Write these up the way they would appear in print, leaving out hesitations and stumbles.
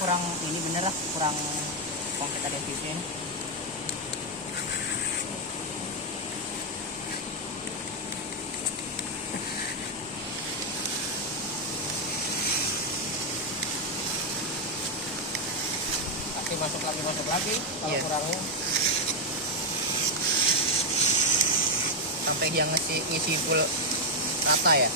kurang ini bener lah, kurang konkret ada tipsnya ini. Masuk lagi kalau Iya. kurangnya Sampai dia ngisi full rata ya.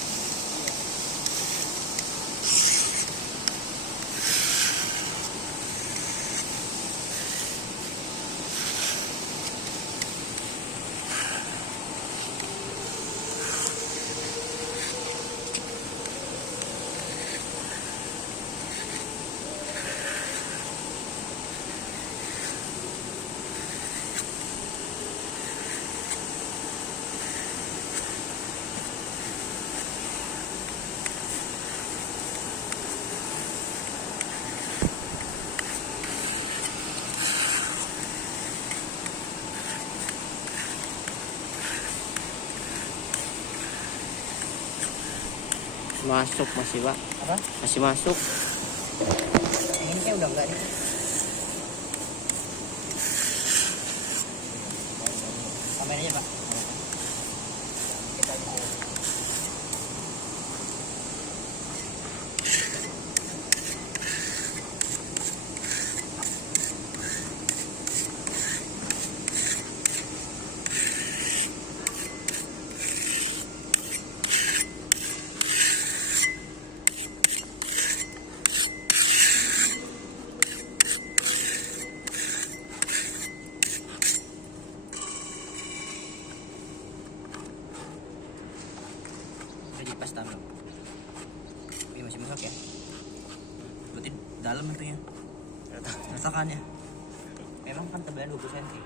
Masuk masih, Pak. Apa? Masih masuk. Yang ini kayak udah enggak nih. Tambahin aja, Pak. Kita aja. Jadi pas taruh. Ini masih masuk ya. Berarti dalam itu ya. Ratakannya. Memang kan tebalnya 20 cm.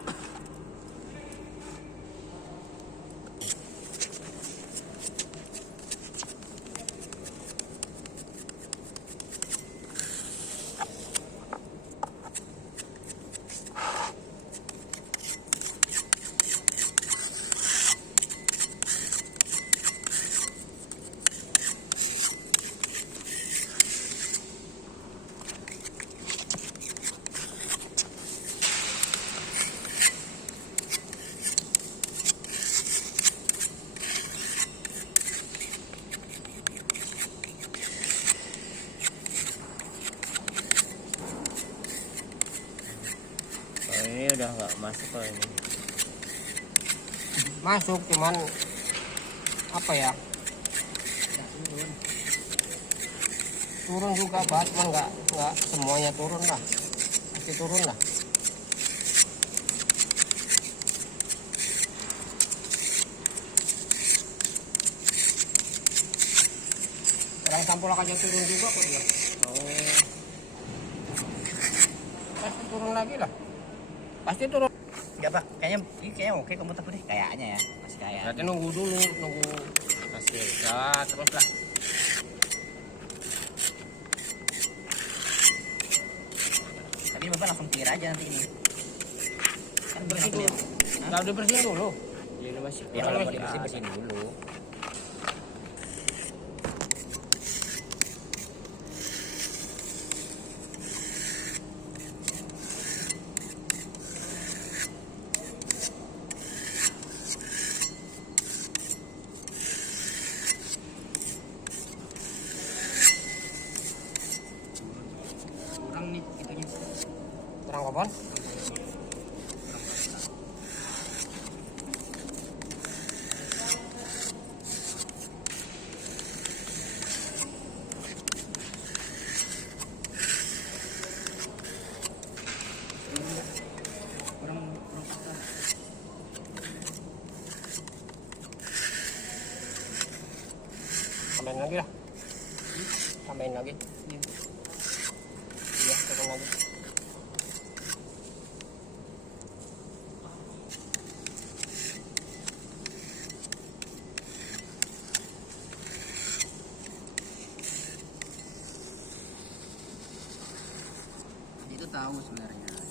Kalau ini udah nggak masuk kalau ini. masuk, cuman apa ya, turun juga Pak, cuman nggak semuanya turun lah, pasti turun lah. Orang sampulak aja turun juga kok dia. Oh, Pasti turun lagi lah, pasti turun. Enggak, Pak. Kayaknya oke komputer putih kayaknya ya. Masih kayak. Berarti nunggu dulu, nunggu hasil. Ya terus lah. Tapi Bapak langsung tir aja nanti ini. Kan Bersih langsung dulu. lihat. Nggak dibersihin dulu. ini masih Ya kurang. kalau mau dibersih bersihin dulu. Kurang nih itunya. Kurang apa? Kurang rata. Tambahin lagi lah. Tambahin lagi. Iya. Iya, turun lagi. Itu tahu sebenarnya.